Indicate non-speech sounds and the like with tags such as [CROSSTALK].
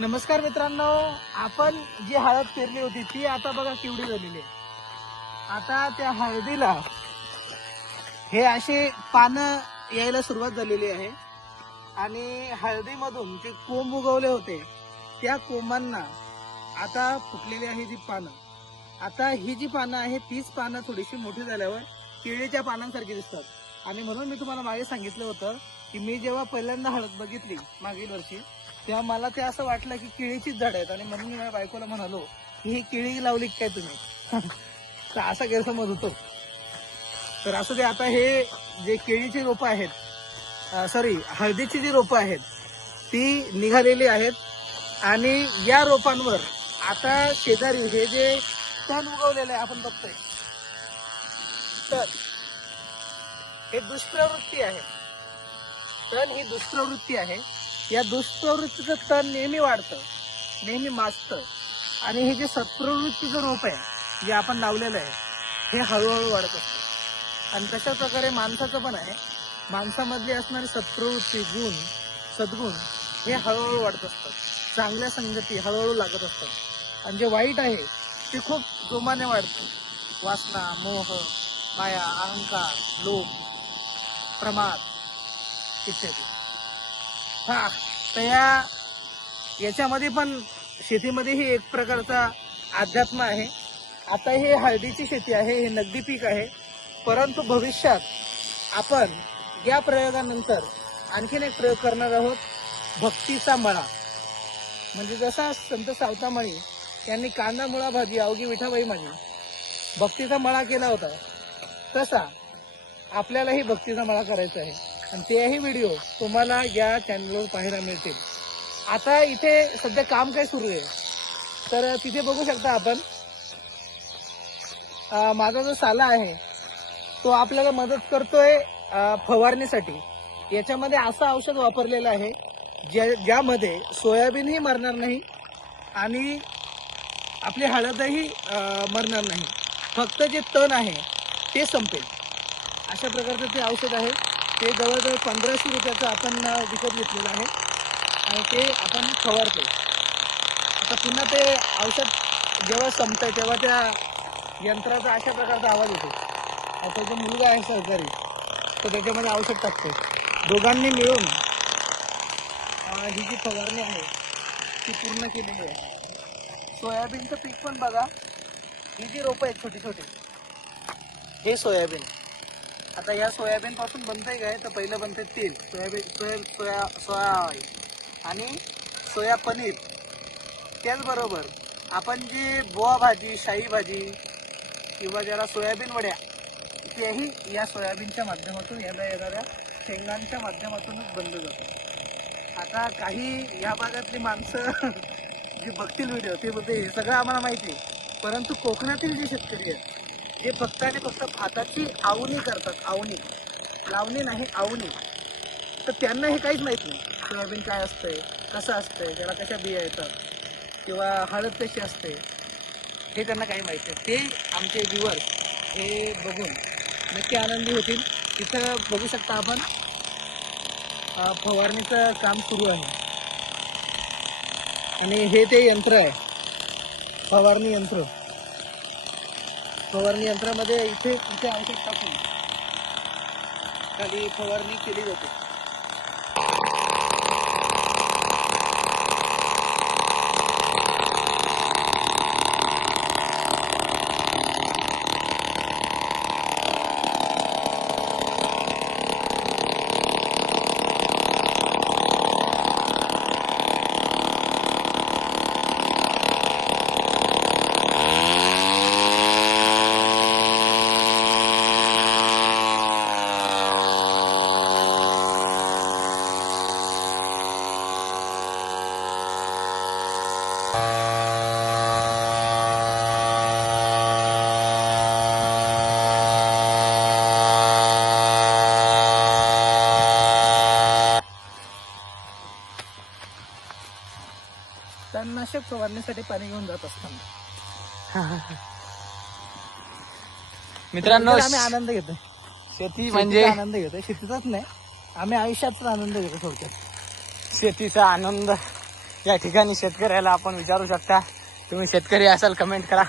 नमस्कार मित्रांनो आपण जी हळद पेरली होती ती आता बघा केवढी झालेली आहे. आता त्या हळदीला हे असे पानं यायला सुरुवात झालेली आहे. आणि हळदीमधून जे कोंब उगवले होते त्या कोंबांना आता फुटलेली आहे जी पानं. आता ही जी पानं आहे तीच पानं थोडीशी मोठी झाल्यावर केळीच्या पानांसारखी दिसतात. आणि म्हणून मी तुम्हाला मागे सांगितलं होतं की मी जेव्हा पहिल्यांदा हळद बघितली मागील वर्षी तेव्हा मला ते असं वाटलं की केळीचीच झाड आहेत. आणि म्हणून मी माझ्या बायकोला म्हणालो की ही केळी लावली काय तुम्ही? [LAUGHS] तर असा गैरसमज होतो. तर असं ते आता हे जे केळीची रोपं आहेत सॉरी हळदीची जी रोपं आहेत ती निघालेली आहेत. आणि या रोपांवर आता शेजारी हे जे तण उगवलेलं आहे आपण बघतोय. तर हे दुष्प्रवृत्ती आहे. तण ही दुष्प्रवृत्ती आहे. या दुष्प्रवृत्तीचं तण नेहमी वाढतं नेहमी माजतं आणि हे जे सत्प्रवृत्तीचं रोप आहे जे आपण लावलेलं आहे हे हळूहळू वाढत असतं. आणि तशा प्रकारे माणसाचं पण आहे. माणसामधली असणारी सत्प्रवृत्ती गुण सद्गुण हे हळूहळू वाढत असतात चांगल्या संगती हळूहळू लागत असतात. आणि जे वाईट आहे ते खूप जोमाने वाढतं. वासना मोह माया अहंकार लोभ प्रमाद इत्यादी. हा तर या याच्यामध्ये पण शेतीमध्येही एक प्रकारचा अध्यात्म आहे. आता हे हळदीची शेती आहे हे नगदी पीक आहे. परंतु भविष्यात आपण या प्रयोगानंतर आणखीन एक प्रयोग करणार आहोत भक्तीचा मळा. म्हणजे जसा संत सावतामाळी यांनी कांदा मुळा भाजी अवघी विठाबाई माझी भक्तीचा मळा केला होता तसा आपल्यालाही भक्तीचा मळा करायचा आहे. आणि तेही व्हिडिओ तुम्हाला या चॅनलवर पाहायला मिळतील. आता इथे सध्या काम काय सुरू आहे? तर तिथे बघू शकता आपण माझा जो साला आहे तो आपल्याला मदत करतोय फवारणीसाठी. याच्यामध्ये असं औषध वापरलेलं आहे ज्या ज्यामध्ये सोयाबीनही मरणार नाही आणि आपली हळदही मरणार नाही. फक्त जे तण आहे ते संपेल. अशा प्रकारचं ते औषध आहे. ते जवळजवळ पंधराशे रुपयाचं आपण विकत घेतलेलं आहे. आणि ते आपण फवारतो आता पुन्हा ते औषध जेव्हा संपतंय तेव्हा त्या यंत्राचा अशा प्रकारचा आवाज येतो. आता जो मुलगा आहे सरकारी तो त्याच्यामध्ये औषध टाकतो दोघांनी मिळून ही जी फवारणी आहे ती पूर्ण केलेली आहे. सोयाबीनचं पीक पण बघा ही जी रोपं आहेत छोटी छोटी हे सोयाबीन. आता या सोयाबीन पासून बनतंय काय? तर पहिलं बनतंय तेल. Soybean soya soya soya oil. आणि सोया पनीर. त्याचबरोबर आपण जी बोवा भाजी शाही भाजी किंवा ज्याला सोयाबीन वड्या तेही या सोयाबीनच्या माध्यमातून याला येणाऱ्या शेंगांच्या माध्यमातूनच बनलं जातं. आता काही या भागातली माणसं [LAUGHS] जी बघतील व्हिडिओ ते बोलते हे सगळं आम्हाला माहिती आहे. परंतु कोकणातील जे शेतकरी आहेत हे फक्त आणि फक्त भाताची आवणी करतात आवणी. लावणी नाही आवणी. तर त्यांना हे काहीच माहीत नाही. सोयाबीन काय असतंय कसं असतंय त्याला कशा बिया येतात किंवा हळद कशी असते हे त्यांना काही माहीत नाही. ते आमचे व्ह्युअर्स हे बघून नक्की आनंदी होतील. तिथं बघू शकता आपण फवारणीचं काम सुरू आहे. आणि हे ते यंत्र आहे. फवारणी यंत्र. फवारणी यंत्रामध्ये इथे इथे औषध टाकून खाली फवारणी केली जाते. तणनाशक फवारण्यासाठी पाणी घेऊन जात असताना. मित्रांनो तर आम्ही आनंद घेतोय. शेती म्हणजे शेतीचा आनंद घेतोय. शेतीचाच नाही आम्ही आयुष्याचा आनंद घेतो थोडक्यात. शेतीचा आनंद या ठिकाणी शेतकऱ्याला आपण विचारू शकता. तुम्ही शेतकरी असाल कमेंट करा.